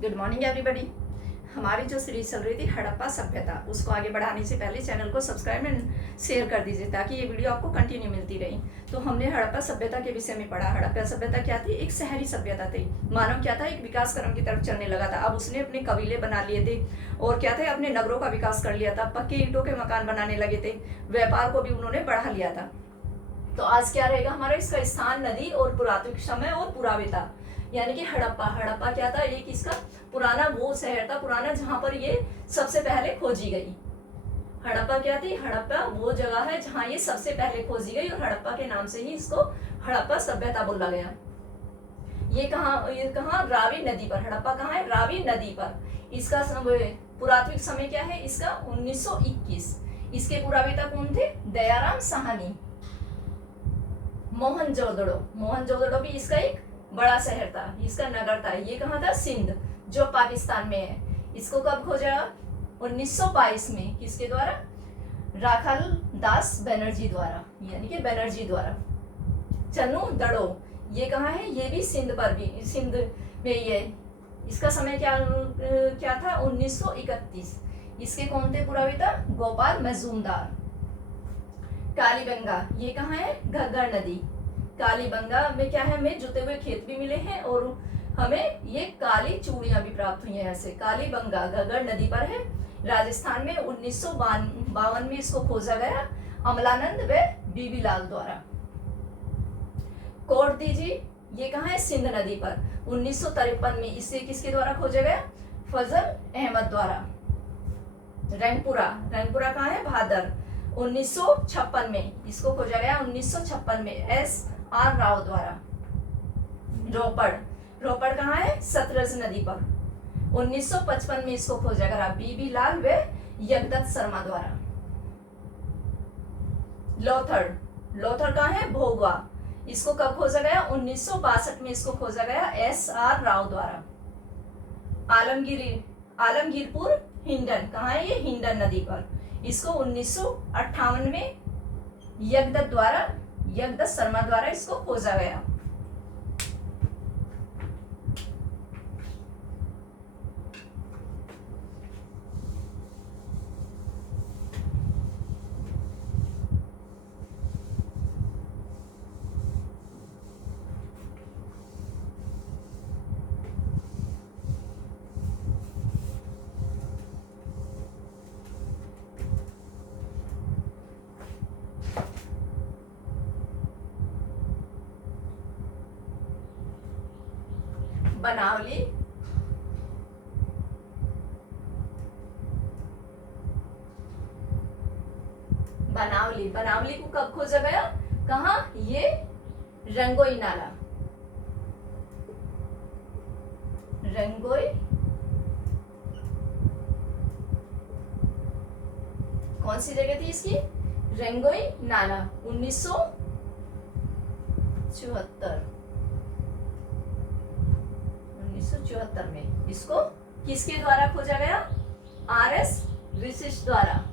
Good morning everybody. हमारी जो series चल रही थी हड़प्पा सभ्यता, उसको आगे बढ़ाने से पहले चैनल को सब्सक्राइब एंड शेयर कर दीजिए ताकि ये वीडियो आपको कंटिन्यू मिलती रही। तो हमने हड़प्पा सभ्यता के विषय में पढ़ा। हड़प्पा सभ्यता क्या थी? एक शहरी सभ्यता थी। मानव क्या था? एक विकास क्रम की तरफ चलने लगा था। अब उसने अपने कबीले बना लिए थे और क्या थे, अपने नगरों का विकास कर लिया था। पक्के ईंटों के मकान बनाने लगे थे। व्यापार को भी उन्होंने बढ़ा लिया था। तो आज क्या रहेगा हमारा? इसका स्थान नदी और पुरातत्विक समय और पुरावेता, यानी कि हड़प्पा। हड़प्पा क्या था? एक इसका पुराना वो शहर था, पुराना, जहां पर ये सबसे पहले खोजी गई। हड़प्पा क्या थी? हड़प्पा वो जगह है जहां ये सबसे पहले खोजी गई और हड़प्पा के नाम से ही इसको हड़प्पा सभ्यता बोला गया। ये कहाँ? रावी नदी पर। हड़प्पा कहाँ है? रावी नदी पर। इसका पुरातत्विक समय क्या है इसका? 1921। इसके पुरावेता कौन थे? दयाराम साहनी। मोहनजोदड़ो भी इसका एक बड़ा शहर था, इसका नगर था। ये कहाँ था? सिंध, जो पाकिस्तान में है। इसको कब खोजा? 1922 में। किसके द्वारा? राखाल दास बनर्जी द्वारा, यानी कि बनर्जी द्वारा। चन्नू दड़ो, ये कहाँ है? ये भी सिंध में ही है। इसका समय क्या था? 1931। इसके कौन थे पुरावेता? गोपाल मजूमदार। कालीबंगा, ये कहाँ है? घग्गर नदी। कालीबंगा में क्या है? हमें जुते हुए खेत भी मिले हैं और हमें ये काली चूड़ियां भी प्राप्त हुई हैं। ऐसे कालीबंगा घग्गर नदी पर है, राजस्थान में। 1952 में इसको खोजा गया अमलानंद व बीबी लाल द्वारा। कोट दीजी, ये कहाँ है? सिंध नदी पर। 1953 में इसे किसके द्वारा खोजा गया? फजल अहमद द्वारा। रंगपुरा कहाँ है? भादर। 1956 में इसको खोजा गया। 1956 में SR राव द्वारा। रोपड़ कहाँ है? सतलज नदी पर। 1955 में इसको खोजा गया बीबी लाल व यगदत्त शर्मा द्वारा। लोथर कहाँ है? भोगवा। इसको कब खोजा गया? 1962 में इसको खोजा गया SR राव द्वारा। आलमगीरपुर हिंडन कहाँ है? ये हिंडन नदी पर। इसको 1958 में यगदत्त शर्मा द्वारा इसको खोजा गया। बनावली को कब खोजा गया? कहाँ? ये रंगोई नाला। कौन सी जगह थी इसकी? रंगोई नाला। 1974 में इसको किसके द्वारा खोजा गया? RS विशिष्ट द्वारा।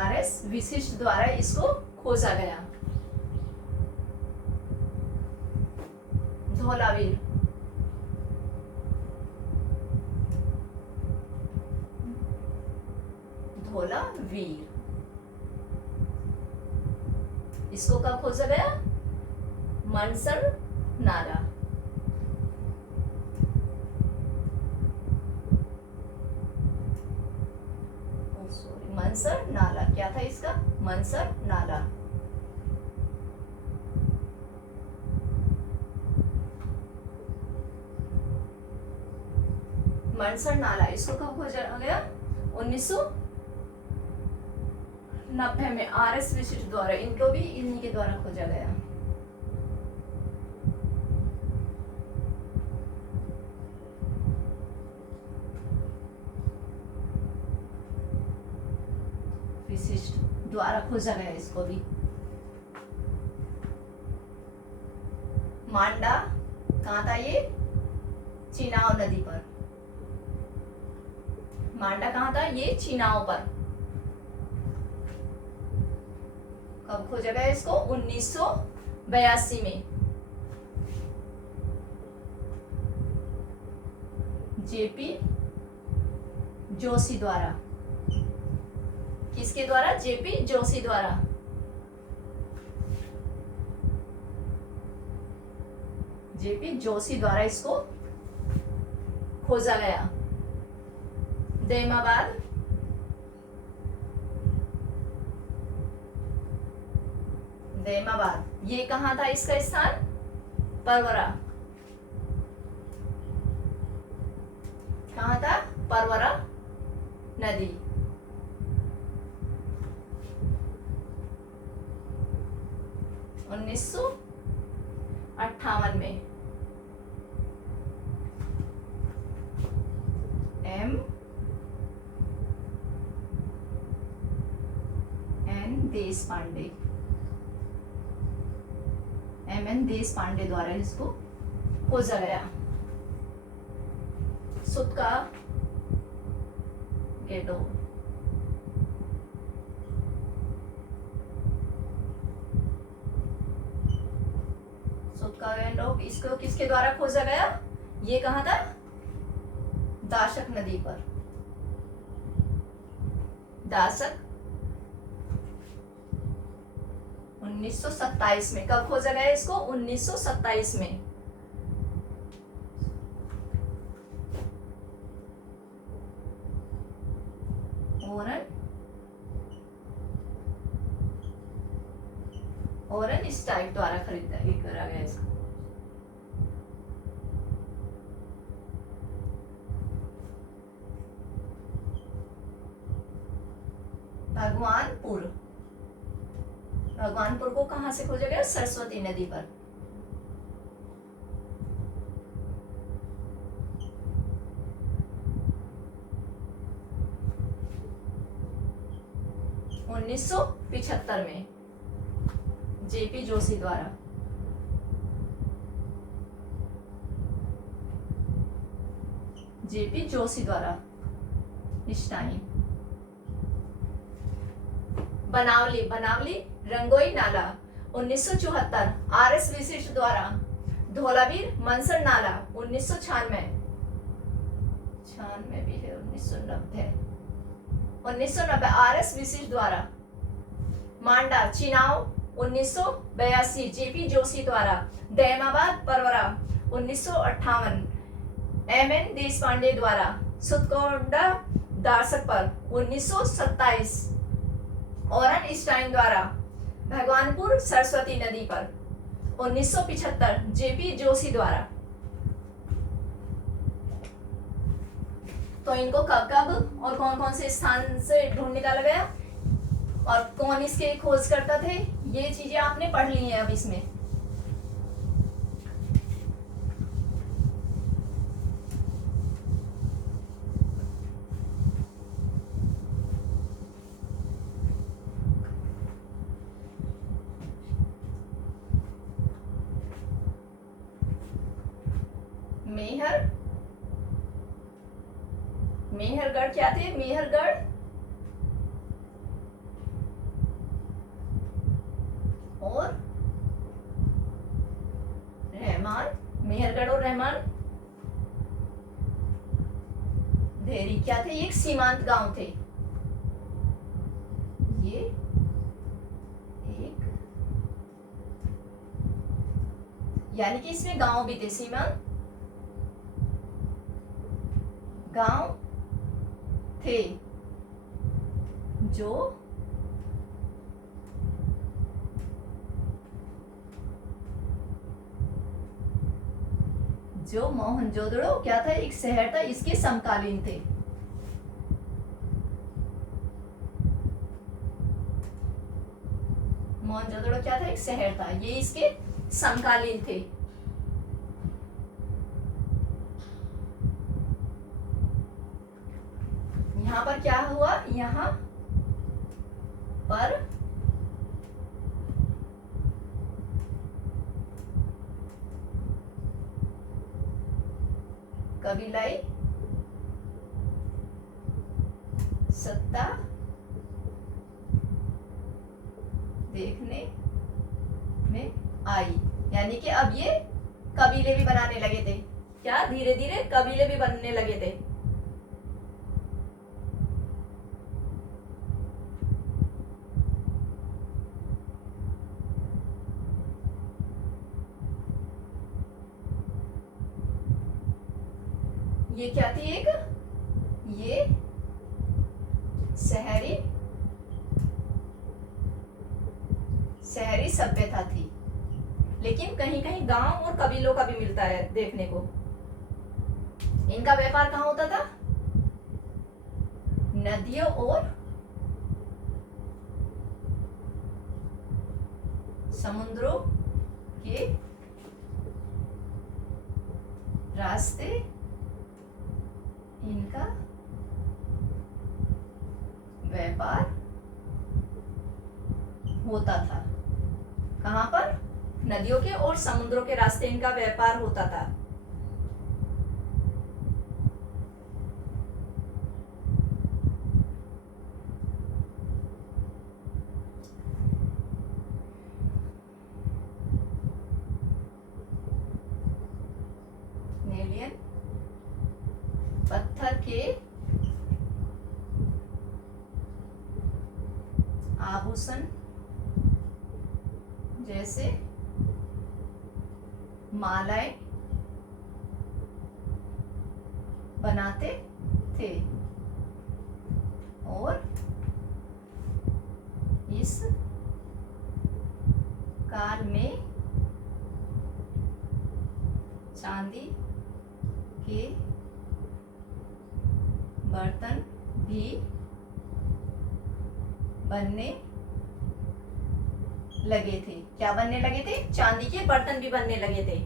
RS विशिष्ट द्वारा इसको खोजा गया। धौलावीर, इसको कब खोजा गया? मनसर नाला। मनसर नाला क्या था इसका? मनसर नाला। मनसर नाला इसको कब खोजा गया? 1990 में RS विशिष्ट द्वारा। इनको भी इन्हीं के द्वारा खोजा गया। विशिष्ट द्वारा खोजा गया इसको भी। मांडा कहाँ था? ये चिनाव नदी पर। मांडा कहाँ था? ये चीनाओं पर। कब खोजा गया इसको? 1982 में। जेपी जोशी द्वारा। किसके द्वारा? जेपी जोशी द्वारा। जेपी जोशी द्वारा इसको खोजा गया। दैमाबाद दैमाबाद ये कहाँ था इसका स्थान? परवरा। कहाँ था? परवरा नदी। 1958 में। एम एन देश पांडे द्वारा इसको खोजा गया। सुत्का गेटो। सुत्का गेटो इसको किसके द्वारा खोजा गया? ये कहाँ था? दाशक नदी पर। दाशक 1927 में। कब खोजा गया इसको? 1927 में। ओरन स्टाइक द्वारा खरीदा करा गया इसको। भगवानपुर को कहां से खोजा गया? सरस्वती नदी पर। उन्नीस सौ 75 में जेपी जोशी द्वारा। जेपी जोशी द्वारा इस टाइम। बनावली रंगोई नाला 1974 आरएस विशिष्ट द्वारा। धौलावीर मनसर नाला 1996 भी है। 1990 आरएस विशिष्ट द्वारा। मांडा चिनाव 1982 जेपी जोशी द्वारा। दैमाबाद परवरा 1958 एमएन देशपांडे द्वारा। सुतकोंडा दासक पर 1927 ओरन स्टाइन द्वारा। भगवानपुर सरस्वती नदी पर 1975 जेपी जोशी द्वारा। तो इनको कब कब और कौन कौन से स्थान से ढूंढ निकाला गया और कौन इसके खोज करता थे, ये चीजें आपने पढ़ ली हैं अब इसमें। मेहरगढ़ क्या थे? मेहरगढ़ और रहमान। मेहरगढ़ और रहमान देरी क्या थे? एक सीमांत गांव थे। ये एक यानी कि इसमें गांव भी थे, सीमांत गांव थे जो मोहनजोदड़ो क्या था? एक शहर था, इसके समकालीन थे। मोहनजोदड़ो क्या था? एक शहर था, ये इसके समकालीन थे। यहाँ पर क्या हुआ? यहाँ पर कबीलाई सत्ता देखने में आई। यानी कि अब ये कबीले भी बनाने लगे थे। क्या? धीरे धीरे कबीले भी बनने लगे थे। ये क्या थी? एक ये शहरी सभ्यता थी, लेकिन कहीं कहीं गांव और कबीलों का भी मिलता है देखने को। इनका व्यापार कहाँ होता था? नदियों और समुद्रों के रास्ते इनका व्यापार होता था। कहां पर? नदियों के और समुद्रों के रास्ते इनका व्यापार होता था। नेलियन पत्थर के आभूषण जैसे मालाएं बनाते थे और इस काल में चांदी के बर्तन भी बनने लगे थे। क्या बनने लगे थे? चांदी के बर्तन भी बनने लगे थे।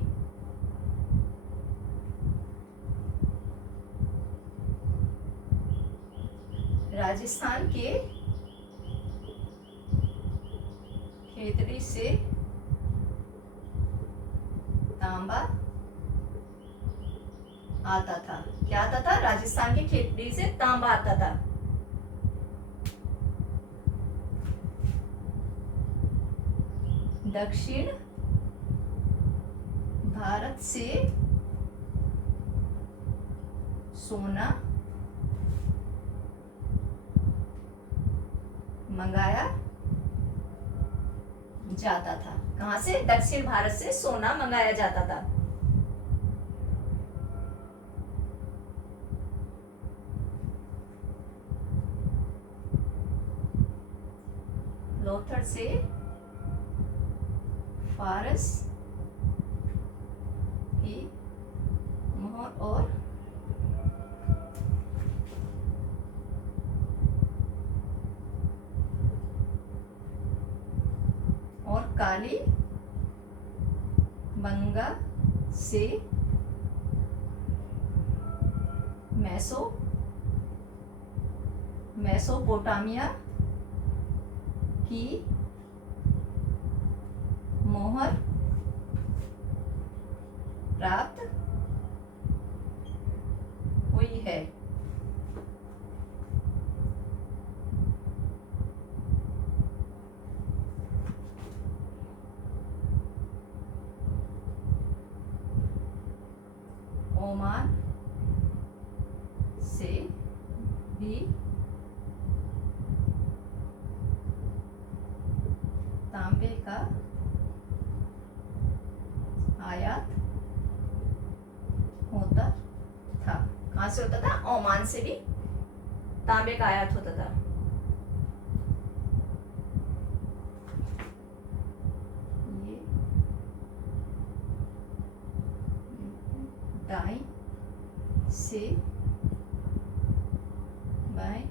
राजस्थान के खेतड़ी से तांबा आता था। क्या आता था? राजस्थान के खेतड़ी से तांबा आता था। दक्षिण भारत से सोना मंगाया जाता था। कहां से? दक्षिण भारत से सोना मंगाया जाता था। लोथड़ से फारस की मोहर और काली बंगा से मेसोपोटामिया की मोहर प्राप्त हुई है। ओमान से भी तांबे का आयात होता था। कहां से होता था? ओमान से भी तांबे का आयात होता था। ये दाएं से बाएं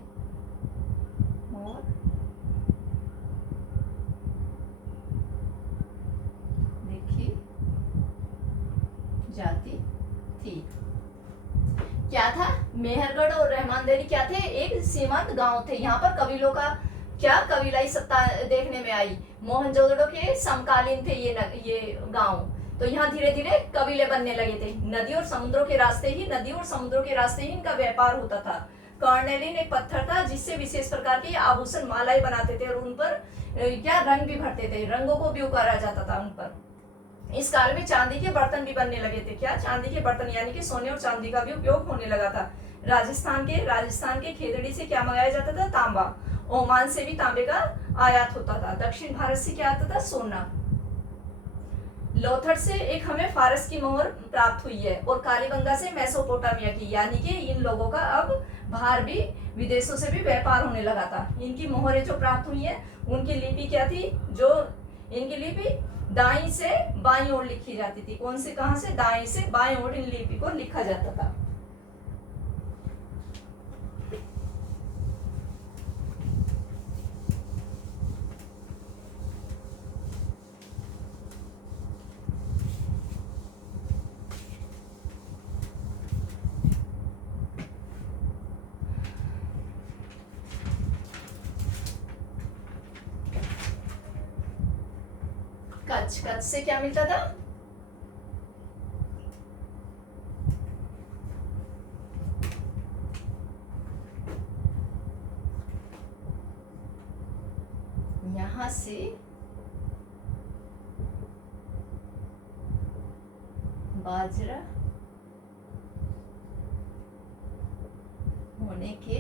और देखी जाती थी। क्या था? मेहरगढ़ और रहमानदेरी क्या थे? एक सीमांत गांव थे। यहाँ पर कबीलों का क्या कबीलाई सत्ता देखने में आई। मोहनजोदड़ो के समकालीन थे ये गांव। तो यहाँ धीरे धीरे कबीले बनने लगे थे। नदी और समुद्रों के रास्ते ही इनका व्यापार होता था। कॉर्नेलिन एक पत्थर था जिससे विशेष प्रकार के आभूषण मालाएं बनाते थे और उन पर क्या रंग भी भरते थे, रंगों को भी उकारा जाता था उन पर। इस काल में चांदी के बर्तन भी बनने लगे थे। क्या? चांदी के बर्तन, यानी कि सोने और चांदी का भी उपयोग होने लगा था। राजस्थान के खेतड़ी से क्या मंगाया जाता था? तांबा। ओमान से भी तांबे का आयात होता था। दक्षिण भारत से क्या आता था? सोना। लोथर से एक हमें फारस की मोहर प्राप्त हुई है और कालीबंगा से मेसोपोटामिया की, यानी कि इन लोगों का अब बाहर भी विदेशों से भी व्यापार होने लगा था। इनकी मोहरें जो प्राप्त हुई है उनकी लिपि क्या थी? जो इनकी लिपि दाईं से बाईं ओर लिखी जाती थी। कौन से? कहां से? दाईं से बाईं ओर इन लिपि को लिखा जाता था। कच्छ से क्या मिलता था? यहां से बाजरा होने के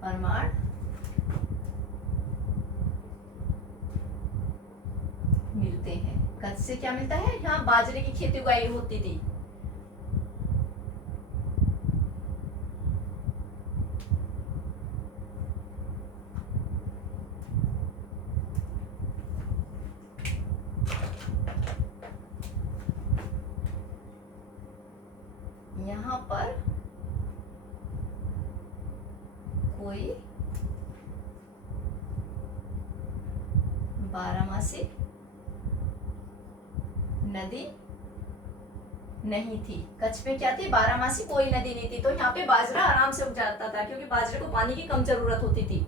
प्रमाण मिलते हैं। कच्छ से क्या मिलता है? यहाँ बाजरे की खेती उगाई होती थी। यहाँ पर कोई बारहमासी नदी नहीं थी। कच्छ में क्या थी? बारहमासी कोई नदी नहीं थी, तो यहाँ पे बाजरा आराम से उग जाता था क्योंकि बाजरे को पानी की कम जरूरत होती थी।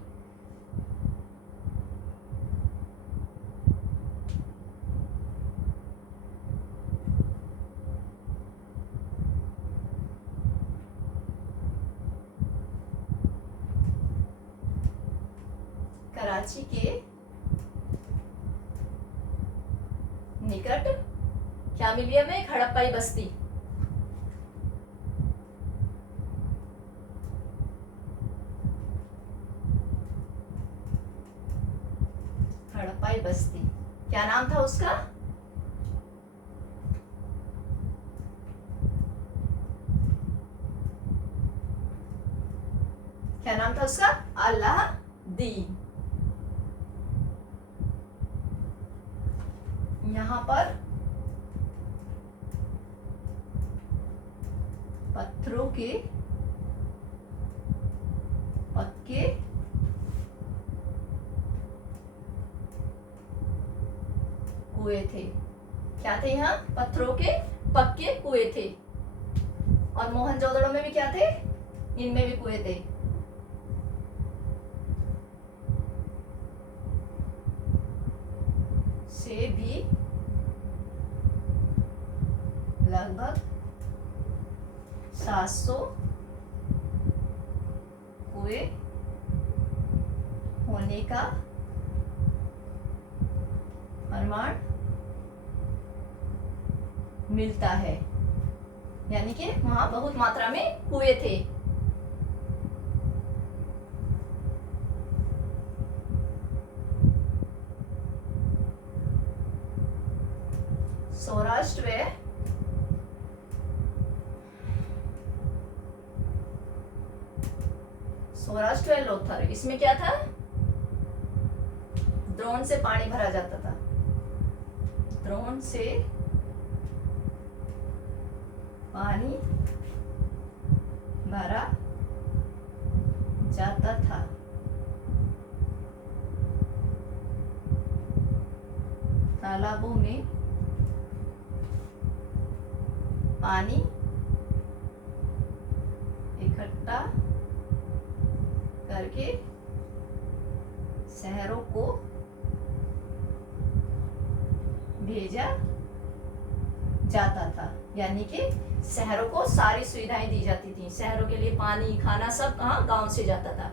कराची के निकट क्या मिली हमें? एक हड़प्पाई बस्ती। हड़प्पाई बस्ती, क्या नाम था उसका? क्या नाम था उसका? अलादीन। यहाँ पर पत्थरों के पक्के कुएं थे। क्या थे? यहाँ पत्थरों के पक्के कुएं थे। और मोहनजोदड़ो में भी क्या थे? इनमें भी कुएं थे। से भी लगभग 700 कुएं होने का प्रमाण मिलता है, यानी कि वहां बहुत मात्रा में कुएं थे। सौराष्ट्र व लोथर, इसमें क्या था? द्रोण से पानी भरा जाता था। द्रोण से पानी भरा जाता था। तालाबों में पानी इकट्ठा करके शहरों को भेजा जाता था, यानी कि शहरों को सारी सुविधाएं दी जाती थी। शहरों के लिए पानी खाना सब कहाँ, गांव से जाता था।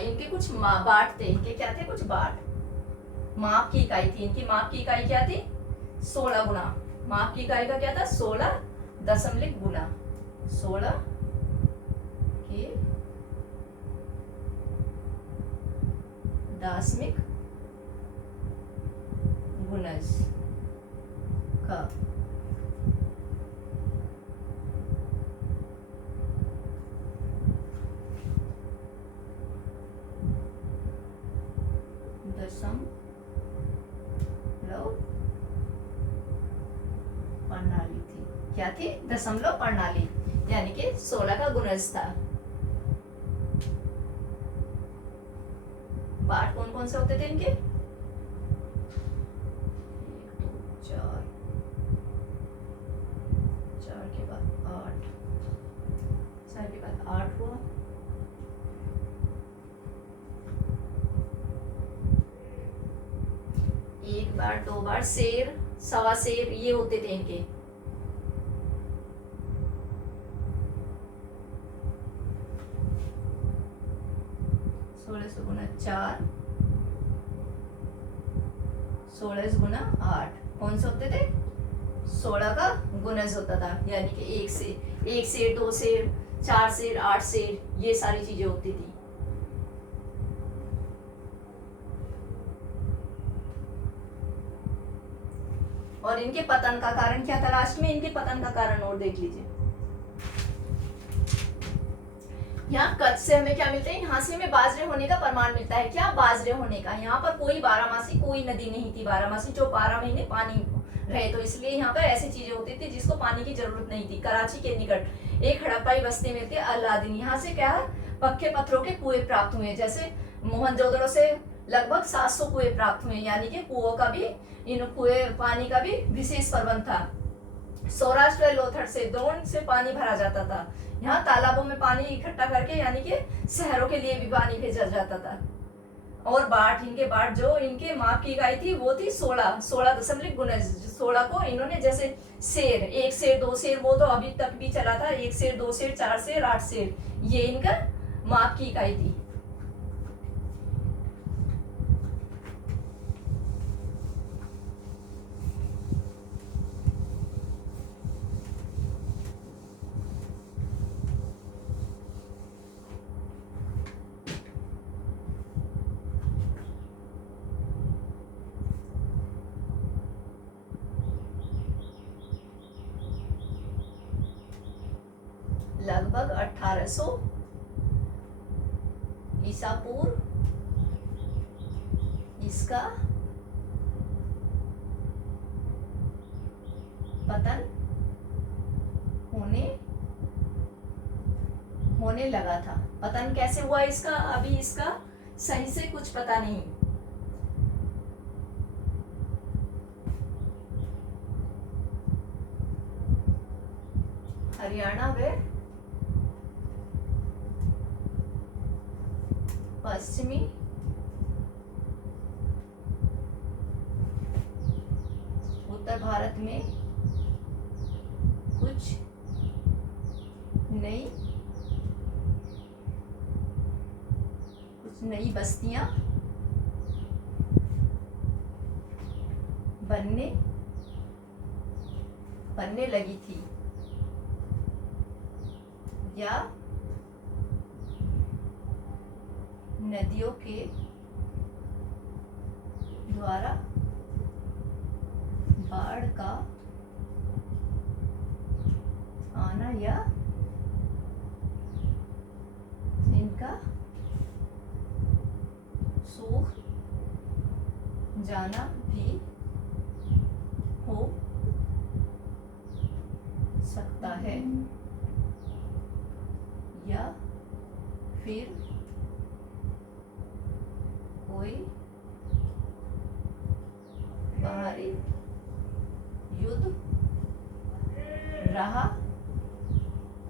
इनके कुछ बाट थे, इनके क्या थे, कुछ बाट, माप की इकाई थी इनकी। माप की इकाई क्या थी, 16 गुना। माप की इकाई का क्या था, 16 दशमलव गुना, 16 के दशमिक गुणज का दशमलव प्रणाली थी। क्या थी, दशमलव प्रणाली, यानी कि 16 का गुणज था। बाट कौन कौन से होते थे इनके, 1 2 4, 4 के बाद 8, 4 के बाद 8 हुआ, 1 बार 2 बार शेर, सवा शेर, ये होते थे इनके। सौ गुना 4, 16 गुना 8, कौन से होते थे, 16 का गुणज होता था, यानी कि 1 शेर 2 शेर 4 शेर 8 शेर, ये सारी चीजें होती थी। और इनके पतन का कारण क्या था, लास्ट में इनके पतन का कारण और देख लीजिए। यहाँ कच्छ से हमें क्या मिलता है, हाशिए में बाजरे होने का प्रमाण मिलता है। क्या, बाजरे होने का। यहाँ पर कोई बारहमासी, कोई नदी नहीं थी बारहमासी जो 12 महीने पानी रहे, तो इसलिए यहाँ पर ऐसी चीजें होती थी जिसको पानी की जरूरत नहीं थी। कराची के निकट एक हड़प्पाई बस्ती में थे अलादीन, यहाँ से क्या है, पक्के पत्थरों के कुएं प्राप्त हुए, जैसे मोहनजोदड़ो से लगभग 700 कुएं प्राप्त हुए, यानी कि कुओं का भी, इन कुएं पानी का भी विशेष प्रबंध था। सौराष्ट्र लोथड़ से द्रोण से पानी भरा जाता था। यहाँ तालाबों में पानी इकट्ठा करके, यानी कि शहरों के लिए भी पानी भेजा जाता था। और बाट, इनके बाट जो इनके माप की इकाई थी वो थी 16 दशमलव गुणज। 16 को इन्होंने, जैसे शेर, 1 शेर 2 शेर, वो तो अभी तक भी चला था, 1 शेर 2 शेर 4 शेर 8 शेर, ये इनका माप की इकाई थी। लगभग 1800 ईसा पूर्व इसका पतन होने लगा था। पतन कैसे हुआ इसका, अभी इसका सही से कुछ पता नहीं। हरियाणा व पश्चिमी उत्तर भारत में कुछ नई बस्तियां बनने लगी थी, या नदियों के द्वारा बाढ़ का आना या इनका सूख जाना भी हो सकता है, या फिर कोई बाहरी युद्ध रहा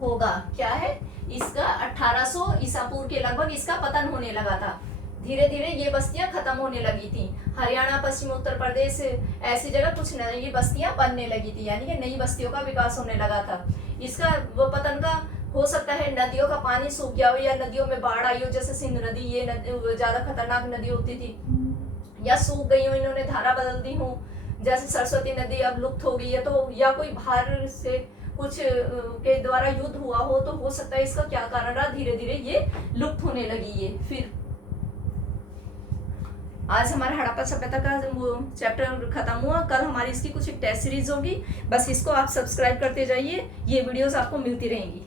होगा। क्या है, इसका 1800 ईसा पूर्व के लगभग इसका पतन होने लगा था। धीरे धीरे ये बस्तियां खत्म होने लगी थी। हरियाणा, पश्चिम उत्तर प्रदेश ऐसी जगह कुछ नई बस्तियां बनने लगी थी, यानी कि नई बस्तियों का विकास होने लगा था। इसका वो पतन का हो सकता है नदियों का पानी सूख गया हो या नदियों में बाढ़ आई हो, जैसे सिंध नदी, ये ज्यादा खतरनाक नदी होती थी, या सूख गई हो, इन्होंने धारा बदल दी हो, जैसे सरस्वती नदी अब लुप्त हो गई है, तो या कोई बाहर से कुछ के द्वारा युद्ध हुआ हो, तो हो सकता है इसका क्या कारण रहा, धीरे धीरे ये लुप्त होने लगी। ये फिर आज हमारा हड़प्पा सभ्यता का चैप्टर खत्म हुआ। कल हमारी इसकी कुछ एक टेस्ट सीरीज होगी, बस इसको आप सब्सक्राइब करते जाइए, ये वीडियोस आपको मिलती रहेंगी।